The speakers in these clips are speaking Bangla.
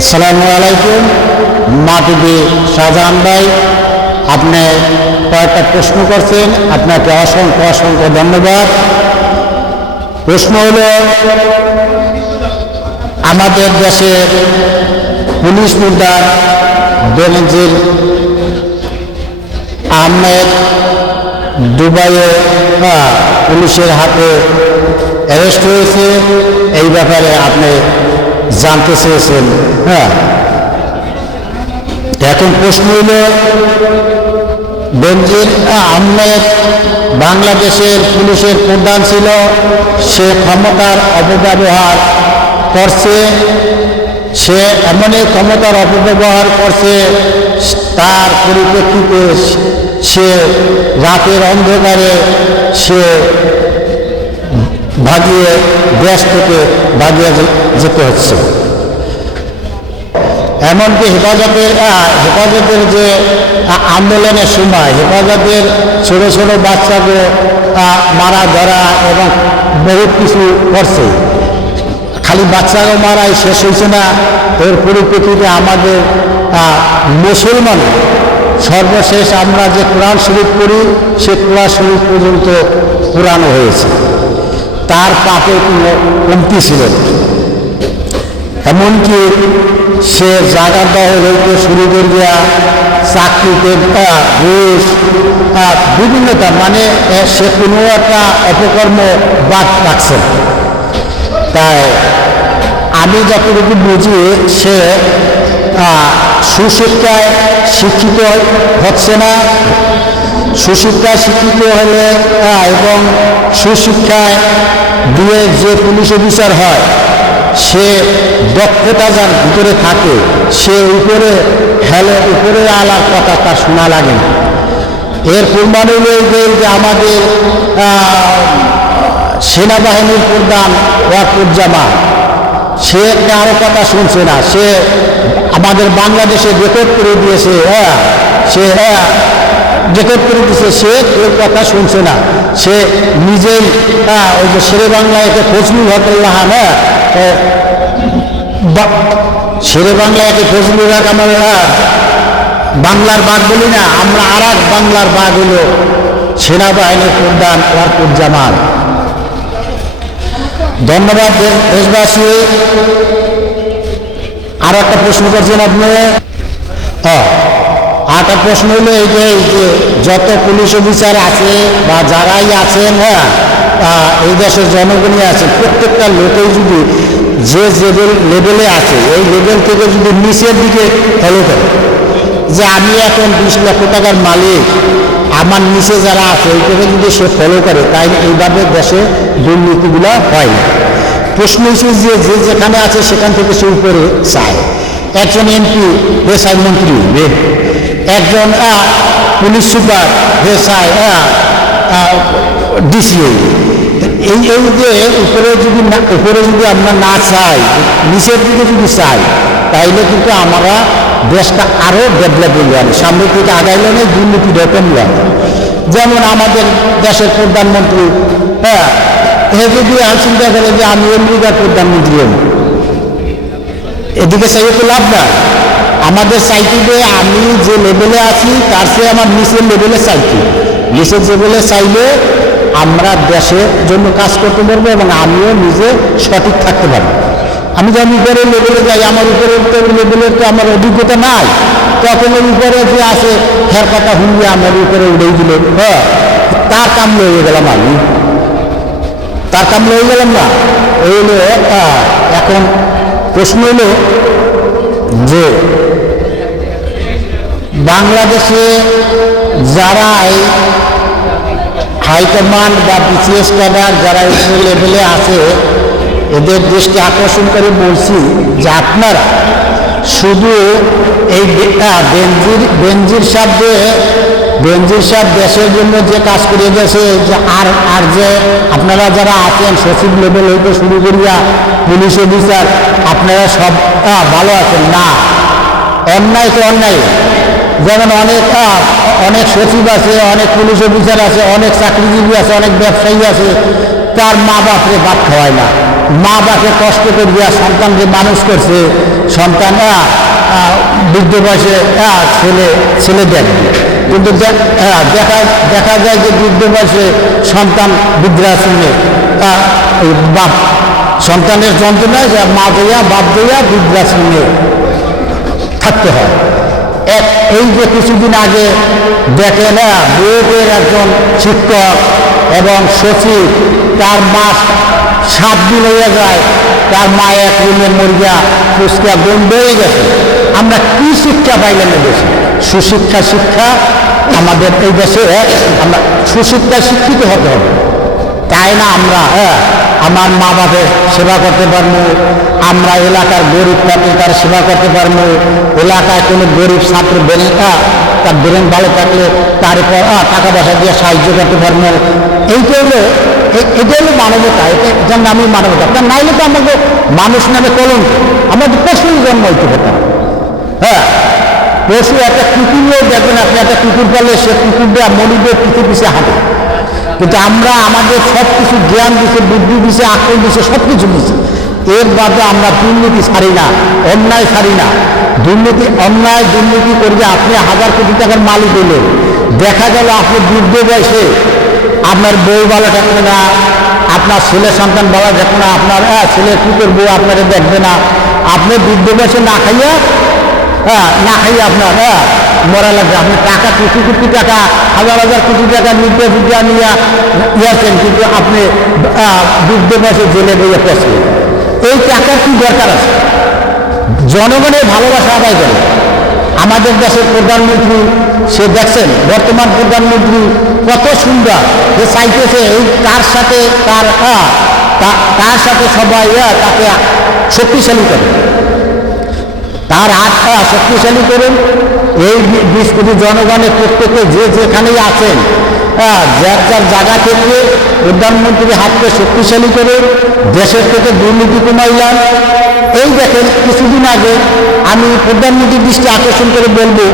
আসসালামু আলাইকুম। মাটিবি শাহজাহান ভাই, আপনি কয়েকটা প্রশ্ন করছেন, আপনাকে অসংখ্য অসংখ্য ধন্যবাদ। প্রশ্ন হল, আমাদের দেশের পুলিশ প্রধান বেনজির আহমেদ দুবাইয়ে পুলিশের হাতে অ্যারেস্ট হয়েছে, এই ব্যাপারে আপনি জানতে চেয়েছেন। এখন প্রশ্ন হল, বেনজির আহমেদ বাংলাদেশের পুলিশের প্রধান ছিল, সে ক্ষমতার অপব্যবহার করছে, সে এমনই ক্ষমতার অপব্যবহার করছে, তার পরিপ্রেক্ষিতে সে রাতের অন্ধকারে সে ভাগিয়ে দেশ থেকে ভাগিয়ে যেতে হচ্ছে। এমনকি হেফাজতের যে আন্দোলনের সময় হেফাজতের ছোট ছোট বাচ্চাকে মারা ধরা এবং বহুত কিছু করছে। খালি বাচ্চাকে মারাই শেষ হয়েছে না, এর পরিপ্রেক্ষিতে আমাদের মুসলমান সর্বশেষ আমরা যে কোরআন শরীফ পড়ি, সে কোরআন শরীফ পর্যন্ত পুরানো হয়েছে, তার পাপে কোনো কমতি ছিল না। এমনকি সে জায়গা দখল হইতে শুরু করে দেওয়া, চাকরিতে ঘুষ, বিভিন্নতা, মানে সে কোনো একটা অপকর্ম বাদ রাখছে। তাই আমি যতটুকু বুঝি, সে সুশিক্ষায় শিক্ষিত হচ্ছে না। সুশিক্ষায় শিক্ষিত হলে এবং সুশিক্ষায় দিয়ে যে পুলিশ অফিসার হয়, সে দক্ষতা যার ভিতরে থাকে, সে উপরে আলার কথা তার শোনা লাগে না। এর প্রমাণ হল যে আমাদের সেনাবাহিনীর প্রধান ওয়াকুজ্জামান, সে কারো কথা শুনছে না, সে আমাদের বাংলাদেশে রেকর্ড করে দিয়েছে, সে রেকর্ড করে দিয়েছে, সে এর কথা শুনছে না। সে নিজেই ওই যে শেরে বাংলায় ফজলুল হক শেরে বাংলায় ফজলুল হক, আমার বাংলার বাঘ বলি না আমরা, আর এক বাংলার বাঘ হল সেনাবাহিনীর প্রধান ওয়াকুজ্জামান। ধন্যবাদ দেশবাসী। আর একটা প্রশ্ন করছেন আপনি। আর একটা প্রশ্ন হলো এই যে যত পুলিশ অফিসার আছে বা যারাই আছেন, এই দেশের জনগণই আছে, প্রত্যেকটা লোকেই যদি যে লেভেলে আছে, এই লেভেল থেকে যদি নিচের দিকে ফলো করে, যে আমি এখন 20 লক্ষ টাকার মালিক, আমার নিচে যারা আছে এইটাকে যদি সে ফলো করে, তাই এইভাবে দেশে দুর্নীতিগুলো হয় না। প্রশ্ন হচ্ছে যে যেখানে আছে সেখান থেকে সে উপরে চায়। একজন এমপি হয়ে চায় মন্ত্রী, একজন পুলিশ সুপার হয়ে চায় ডিসিও। এই যে উপরে যদি আমরা না চাই, নিচের দিকে যদি চাই, তাইলে কিন্তু আমরা দেশটা আরও ডেভেলপ হয়ে যাবে, সামনের দিকে আগাইলে নেই, দুর্নীতি রকম যাবে। যেমন আমাদের দেশের প্রধানমন্ত্রী, যদি চিন্তা করে যে আমি আমেরিকার প্রধানমন্ত্রী হব, এদিকে চাইলে তো লাভ না। আমাদের চাইতে যে আমি যে লেভেলে আছি তার চেয়ে আমার নিচের লেভেলে চাইছি, নিচের লেভেলে চাইলে আমরা দেশের জন্য কাজ করতে পারবো এবং আমিও নিজে সঠিক থাকতে পারবো। আমি যখন উপরের লেভেলে যাই, আমার উপরের লেভেলের তো আমার অভিজ্ঞতা নাই, তখন ওর উপরে যে আছে হের কথা হুলিয়ে আমার উপরে উড়েই দিল, তার কাম হয়ে গেলাম, আমি তার কাম হয়ে গেলাম না। এই হলো এখন প্রশ্ন হলো যে বাংলাদেশে যারা হাইকমান্ড বা বিসিএস ক্যাডার যারা এই লেভেলে আছে, এদের দৃষ্টি আকর্ষণ করে বলছি যে আপনারা শুধু এই বেনজির সাহেব দেশের জন্য যে কাজ করে গেছে, যে আর যে আপনারা যারা আছেন সচিব লেভেল হইতে শুরু করিয়া পুলিশ অফিসার, আপনারা সব ভালো আছেন না। অন্যায় তো অন্যায়, যেমন অনেক সচিব আছে, অনেক পুলিশ অফিসার আছে, অনেক চাকরিজীবী আছে, অনেক ব্যবসায়ী আছে, তার মা বাপরে ভাত খাওয়ায় না, মা বাপে কষ্ট করিয়া সন্তানকে মানুষ করছে, সন্তান বৃদ্ধ বয়সে ছেলে দেখবে, কিন্তু দেখা যায় যে বৃদ্ধ বয়সে সন্তান বৃদ্ধাশ্রমে বাপ সন্তানের যন্ত্রণায় মা দইয়া বাপ দইয়া বৃদ্ধাশ্রমে থাকতে হয়। এই যে কিছুদিন আগে দেখেন বুয়েটের একজন শিক্ষক এবং সচিব, তার মা 7 দিন হয়ে যায়, তার মা এক রুমে মরিয়া ফুসকা বন্ধ হয়ে গেছে। আমরা কি শিক্ষা পাইলাম দেশে? শিক্ষা আমাদের এই দেশে আমরা সুশিক্ষায় শিক্ষিত হতে হবে, তাই না আমরা আমার মা বাপের সেবা করতে পারবো, আমরা এলাকার গরিব থাকলে তার সেবা করতে পারবো, এলাকায় কোনো গরিব ছাত্র তার ব্রেন ভালো থাকলে তার উপর টাকা পয়সা দিয়ে সাহায্য করতে পারবো। এটা হলো মানবতা, এটার নামই মানবতা। তার নাইলে তো আমাকে মানুষ নামে কলঙ্ক, আমরা তো পশুর জন্ম হইতে পারতাম। পশু একটা কুকুরও দেখবেন, আপনি একটা কুকুর পালে সে কুকুরটা মনিবে পিছিয়ে পিছিয়ে হাঁটে, কিন্তু আমরা আমাদের সব কিছু জ্ঞান দিছে, বুদ্ধি দিছে, আকল দিছে, সব কিছু দিছে, এর বাদে আমরা দুর্নীতি ছাড়ি না, অন্যায় ছাড়ি না। অন্যায় দুর্নীতি করবে আপনি 1000 কোটি টাকার মালিক হইলেন, দেখা গেল আপনি বৃদ্ধ বয়সে আপনার বউ ভালো থাকবে না, আপনার ছেলে সন্তান ভালো থাকবে না, আপনার ছেলে কুকুর বউ আপনাকে দেখবে না, আপনি বৃদ্ধ বয়সে না খাইয়া আপনার মরা লাগবে। আপনি টাকা কোটি টাকা 1000 কোটি টাকা নির্দেশ নিয়ে ইয়েছেন, কিন্তু আপনি বৃদ্ধ বয়সে জেলে বইয়ে পড়ছেন। এই টাকার কি দরকার আছে? জনগণের ভালোবাসা আদায় করে। আমাদের দেশের প্রধানমন্ত্রী, সে দেখছেন বর্তমান প্রধানমন্ত্রী কত সুন্দর, যে চাইতেছে এই তার সাথে সবাই তাকে শক্তিশালী করে, তার হাতটা শক্তিশালী করুন। এই 20 কোটি জনগণের প্রত্যেকে যে যেখানেই আছেন, যার যার জায়গা থেকে প্রধানমন্ত্রীর হাতকে শক্তিশালী করে দেশের থেকে দুর্নীতি কমাইলাম। এই দেখেন কিছুদিন আগে আমি প্রধানমন্ত্রীর দৃষ্টি আকর্ষণ করে বলবো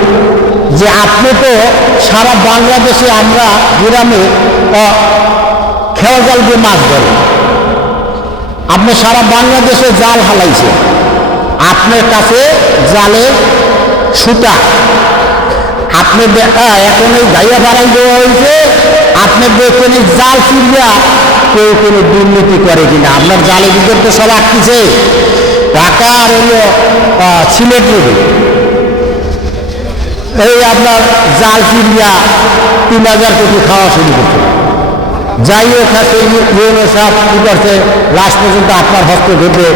যে আপনি তো সারা বাংলাদেশে আমরা গ্রামে খেওয়া জাল দিয়ে মাছ ধরেন, আপনি সারা বাংলাদেশে জাল হালাইছে, আপনার কাছে জালের সুতা, আপনি এখন এই গাইয়া বাড়াই দেওয়া হয়েছে, আপনি দেখেন জাল ফিরিয়া কেউ কোনো দুর্নীতি করে কিনা। আপনার জালের ভিতর তো সব আটকেছে টাকা আর হলো সিলেট রোডে, এই আপনার জাল ফিরিয়া 3000 কোটি খাওয়া শুরু করছে। যাই হোক ইউনো সাহেব কী করছে, লাস্ট পর্যন্ত আপনার হস্তক্ষেপে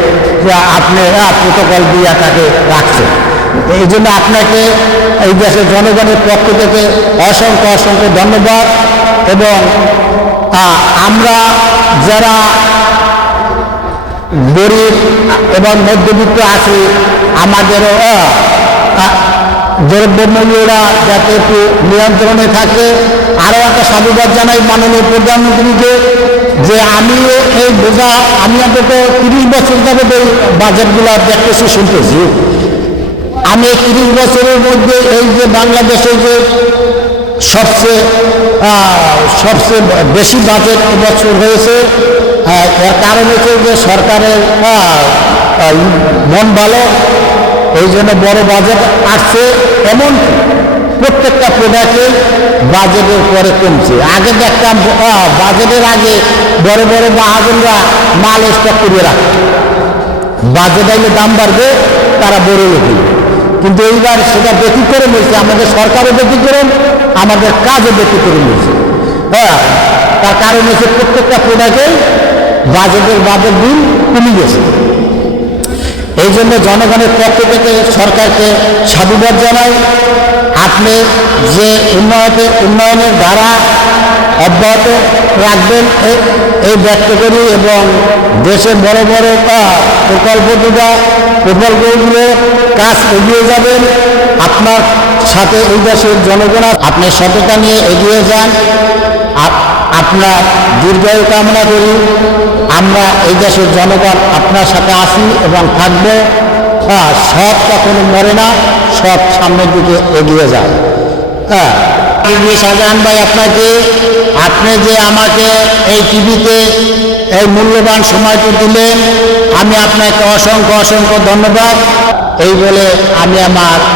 আপনি প্রোটোকল দিয়ে তাকে রাখছে। এই জন্য আপনাকে এই দেশের জনগণের পক্ষ থেকে অসংখ্য ধন্যবাদ। এবং আমরা যারা গরিব এবং মধ্যবিত্ত আছি, আমাদেরও দ্রব্যমূল্যরা যাতে একটু নিয়ন্ত্রণে থাকে। আরও একটা সাধুবাদ জানাই মাননীয় প্রধানমন্ত্রীকে, যে আমি এই বোঝা আমি অন্তত 30 বছর যাবত এই বাজেটগুলো দেখতেছি, শুনতেছি। আমি এই 30 বছরের মধ্যে এই যে বাংলাদেশে যে সবচেয়ে বেশি বাজেট এবছর হয়েছে, এর কারণ হচ্ছে যে সরকারের মন ভালো, এই জন্য বড় বাজেট আসছে। এমন প্রত্যেকটা প্রোডাক্টে বাজেটের পরে কমছে। আগে দেখতাম বাজেটের আগে বড় বড় মাহাজনরা মাল স্টক করে রাখত, বাজেট আইলে দাম বাড়বে, তারা বড় লোক। কিন্তু এইবার সেটা ব্যতিক্রম হয়েছে, আমাদের সরকারও ব্যতিক্রম, আমাদের কাজও ব্যতিক্রম হয়েছে। তার কারণ হচ্ছে প্রত্যেকটা প্রোডাক্টে বাজেট বিল কমে গেছে। এই জন্য জনগণের পক্ষ থেকে সরকারকে সাধুবাদ জানাই। আপনি যে উন্নয়নের ধারা অব্যাহত রাখবেন এই ব্যক্ত করি, এবং দেশের বড় বড় প্রকল্পগুলো কাজ এগিয়ে যাবেন। আপনার সাথে এই দেশের জনগণ আপনার সততা নিয়ে এগিয়ে যান। আপনার দীর্ঘায়ু কামনা করি। আমরা এই দেশের জনগণ আপনার সাথে আসি এবং থাকবো। সৎ কখনো মরে না, সৎ সামনের দিকে এগিয়ে যায়। শাহজাহান ভাই, আপনি যে আমাকে এই টিভিতে এই মূল্যবান সময়টি দিলেন। আমি আপনাকে অসংখ্য অসংখ্য ধন্যবাদ। এই বলে আমি আমার